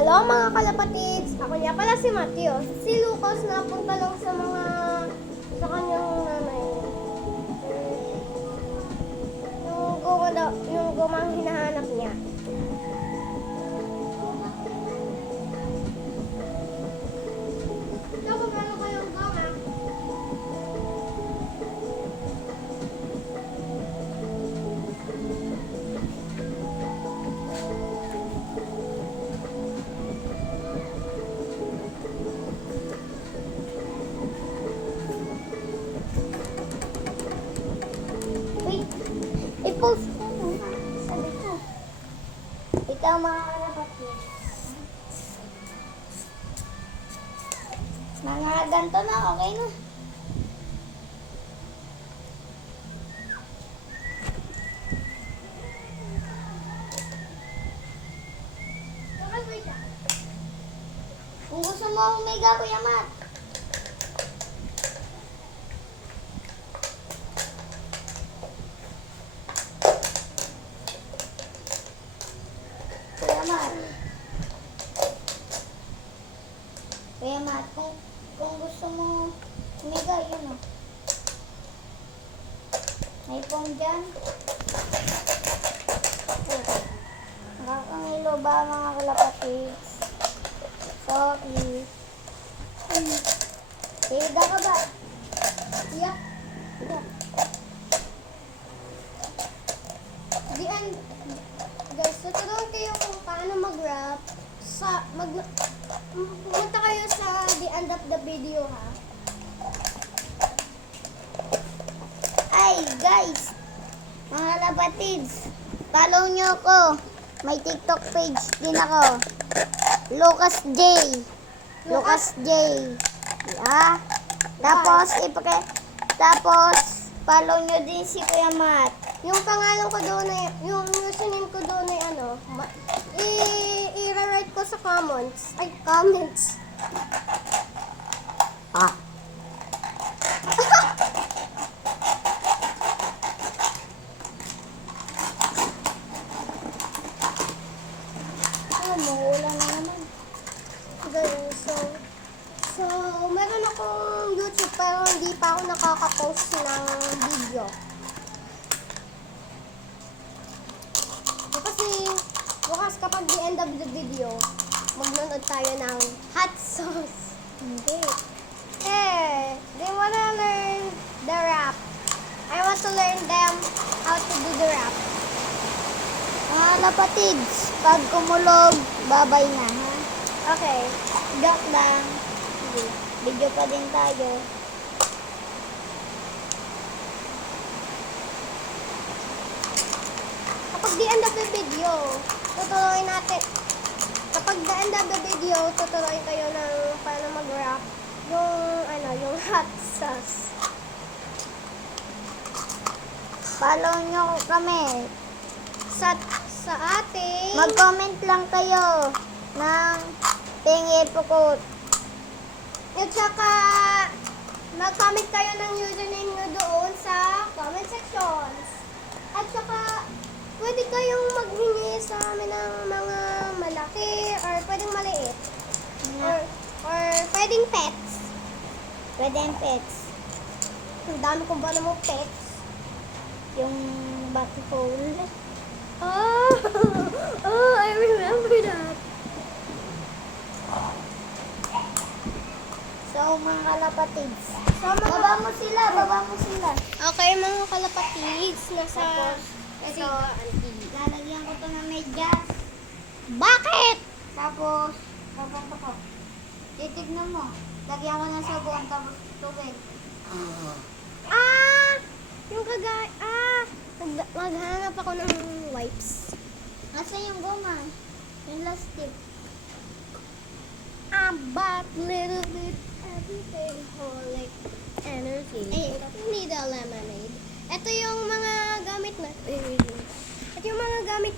Hello mga kalapatids! Ako niya pala si Matthew. Si Lucas napunta lang sa kanyang nanay. Yung gumang hinahanap niya. So, magkano kayong goma? Wait, i-post ko muna. Sabi ko. Ikaw mga kalapatids. Mga ganito na, okay na. Kung gusto mo humiga, Kuya Matt. Kuya Matt. Kuya Matt, kung gusto mo humiga, yun o. May phone dyan. Nakakangilo ba mga kalapatids? Sorry. Higa ka ba? Yeah. Guys, tuturuan kayo kung paano mag-rap. Pumunta kayo sa the end of the video, ha? Ay, guys! Mga kalapatids, follow nyo ako. May TikTok page din ako. Lucas J. Lucas J. Yeah. Tapos, follow nyo din si Kuya Matt. Yung pangalan ko doon ay, yung username ko doon ay ano, i-write ko sa comments. Ay, comments. Ah. Wala na naman. So, meron akong YouTube pero hindi pa ako nakaka-post ng video. Kasi, bukas kapag the end of the video, magnonood tayo ng hot sauce. Hindi. They wanna learn the rap. I want to learn them how to do the rap. Mga kalapatids, pag kumulog, babay na, ha? Okay. Joke lang. Video pa din tayo. Kapag the end of the video, tuturuin natin. Kapag the end of the video, tuturuin kayo ng paano mag-rap. Yung hot sauce. Follow nyo kami. Sa ating... Mag-comment lang kayo ng Pingi Pukot. At saka, mag-comment kayo ng username nyo doon sa comment sections. At saka, pwede kayong maghingi sa amin ng mga malaki or pwedeng maliit. Or pwedeng pets. Pwedeng pets. Ang dami kong ba namang pets? Yung butthole. Oh, I remember that. So, mga kalapatids. Baba mo sila. Okay, mga kalapatids. Lalagyan ko to ng medyas. Bakit? Tapos titignan mo. Lagyan ko ng sabon, tapos tubig. Maghanap ako ng wipes. Nasaan yung goma? Yung last tip. But little bit everything holic energy. Need a lemonade. Ito yung mga gamit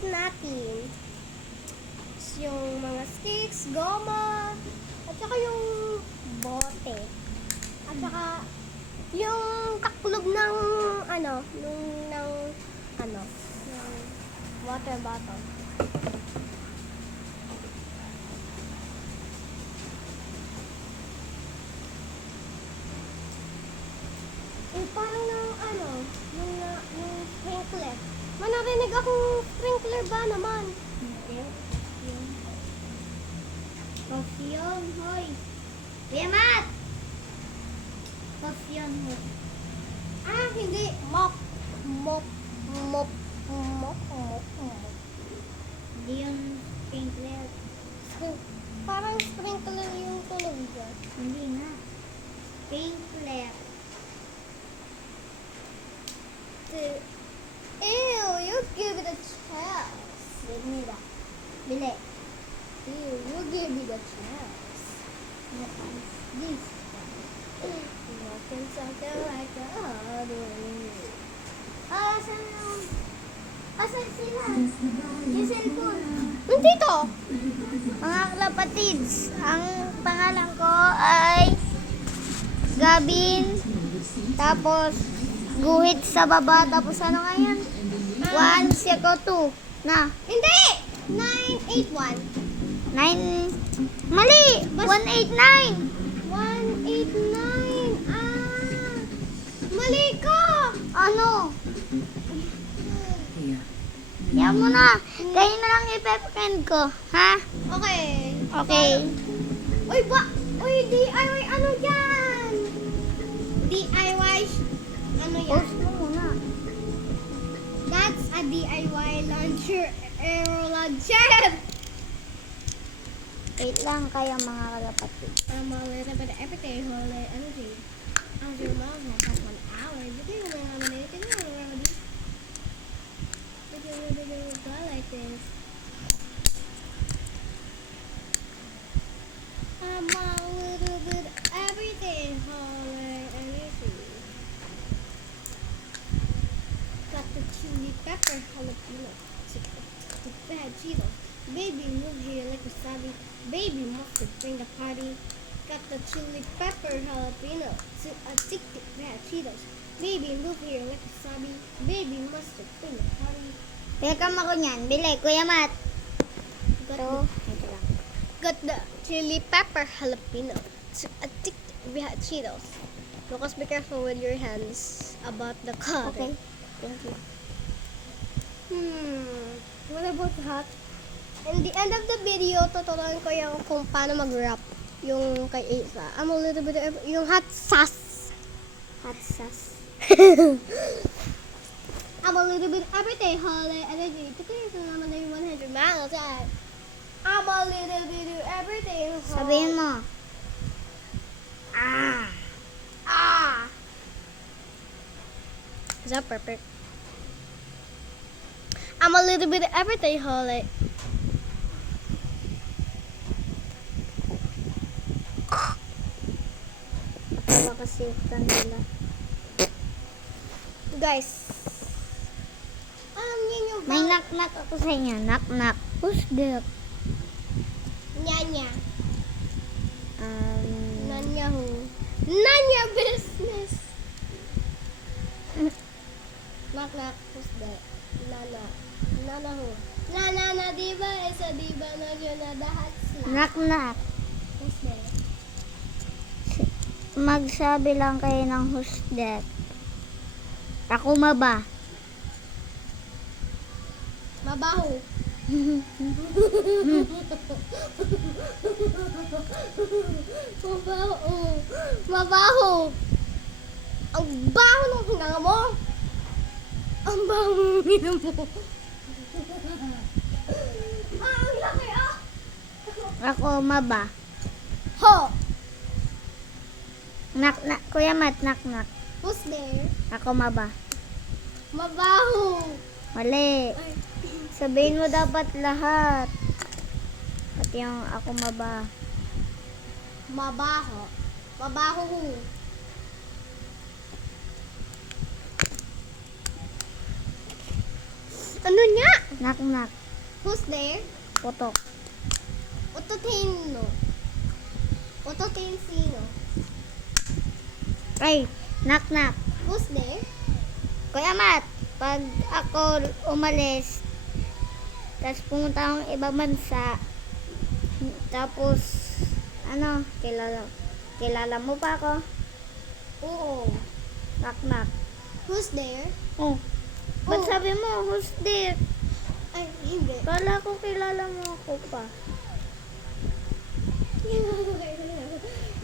natin. Yung mga sticks, goma, at saka yung bote. At saka yung taklob ng water bottle. ba naman? Hindi. Yun. Coffee yun, hoy. Kuya Mat! Coffee yun, hoy. Ah, hindi. Mop. Mop. Mop. Mop. Mop. Mop. Hindi yun sprinkler. Parang sprinkler yung tunog dyan. Hindi nga. Sprinkler. Ew, you give it a chance. Give me that. Bili. Ew, you give me the chance. What is this? Walking something like a other. Asan yung... Asan sila? Yung cellphone. Nandito. Mga kalapatids, ang pangalan ko ay Gabin. Tapos, guhit sa baba. Tapos ano nga yan? 1, 2 na. Hindi! 981. 9. Mali! 189. 189. Ah! Mali ka! Ano? Yan mo na. Kayo na lang ipepend ko. Ha? Okay. Okay. Uy, Uy, DIY ano yan? DIY ano yan? Post mo muna. That's a DIY launcher, aero launcher. Wait lang kayo mga kalapatid. I'm a little bit everything, holy energy. As your mom has had 1 hour, you can eliminate it. Go like this. I'm a little bit everything, holy energy. Got the chili pepper jalapeno. The bad Cheetos. Baby, move here like wasabi. Baby, mustard, bring the party. Got the chili pepper jalapeno. Addicted bad Cheetos. Baby, move here like wasabi. Baby, mustard, bring the party. Welcome ako niyan. Bili, Kuya Mat. Got Ito. the, Ito lang. got the chili pepper jalapeno. Addicted bad Cheetos. Lucas, be careful with your hands about the cutter. Okay. Thank you. What about that? In the end of the video, tuturuan ko yung kung paano mag-wrap yung kay Asa. I'm a little bit yung hot sauce. Hot sauce. I'm a little bit everything, holy energy. Ito naman na yung 100 miles. I'm a little bit everything. Sabihin mo. Ah. Ah. Is that perfect? I'm a little bit everything, holy. Baka kasi nila. Guys. Yun yung May knock-knock ako sa inyo. Knock-knock. Who's that? Nyanya. Um, Nanya who? Nanya business. Knock knock. Who's that? Nana. Nana who? Nana diba? Isa diba na yun na dahat sila. knock-knock. Who's that? Magsabi lang kayo ng who's that. Ako ba? Mabaho. Mabaho. Mabaho. Ang baho ng hinanga mo. Ang baho ng hinanga mo. Ang laki ah. Ako ba? Ho. Knock-knock. Kuya Mat, knock-knock. Who's there? Ako ba? Mabaho. Mali. Ay. Sabihin mo dapat lahat. Pati yung ako ba? Mabaho. Mabaho who? Ano niya? Knock-knock. Who's there? Putok. Ototino. Ototin sino? Ay, knock-knock. Who's there? Kuya Mat, pag ako umalis, tapos pumunta akong ibang bansa, tapos, kilala mo pa ako? Oo. Knock-knock. Who's there? Oh, ba't Oh. sabi mo, who's there? Ay, hindi. Kala ko kilala mo ako pa.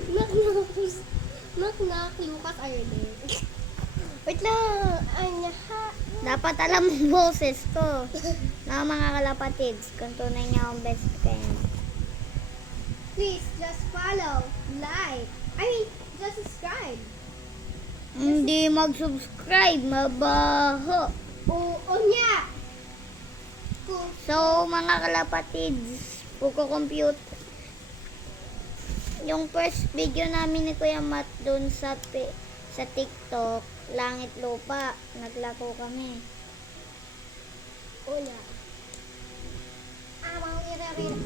Knock, knock. Knock, knock. Lucas Arden. Wait lang. Anya, ha? Dapat alam mo boses ko. Na mga kalapatids, kung tunay niya akong best friend. Please, just follow, like. I mean, just subscribe. Hindi mag-subscribe, mabaho. Oo niya. So, mga kalapatids, compute. Yung first video namin ni Kuya Matt dun sa TikTok, Langit Lupa, naglako kami. Una. Amang irarira.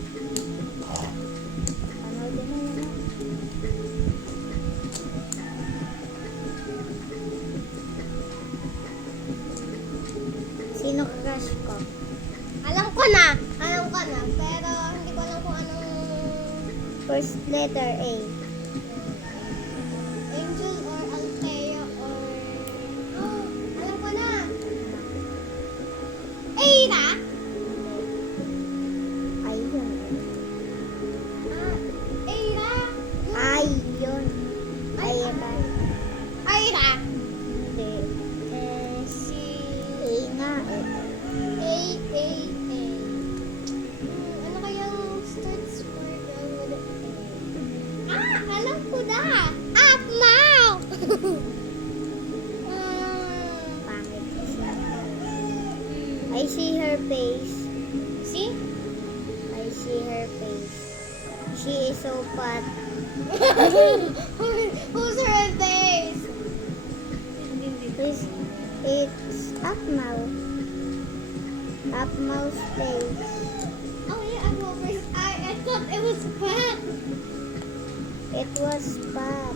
Ano din mo naman? Sino crush ko? Alam ko na. Pero hindi ko alam kung anong First letter A. Angel or Althea or... alam ko na. Eira? Ayun. Eira? Ayun. Ayun. Eira? Hindi. Si... A nga eh. A. Ano kayang starts word with A? Alam ko na. Up now! Pangit ko siya. I see her face. See? I see her face. She is so fat. Who's her face? It's Upmouth. Upmouth's face. Oh yeah, I'm over his eye. I thought it was fat. It was fat.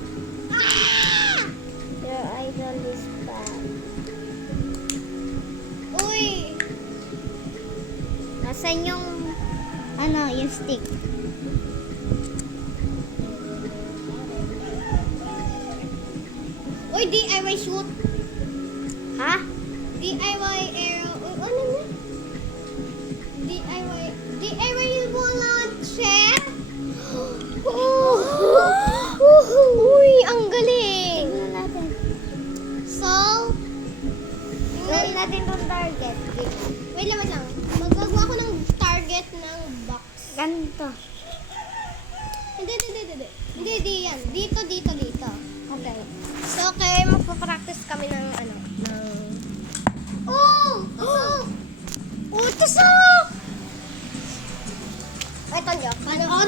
Ah! Your idol is fat. Uy! Nasaan yung, yung stick? Uy, DIY shoot. Ha? DIY arrow. Uy, ano na? DIY yung launcher. Uy, ang galing. Tingnan natin. So, Gawin natin yung target. wait lang. Magagawa ako ng target ng box. Ganito. Hindi yan. Dito. Okay. So, okay, magpa-practice kami ng tusok! Ito nyo.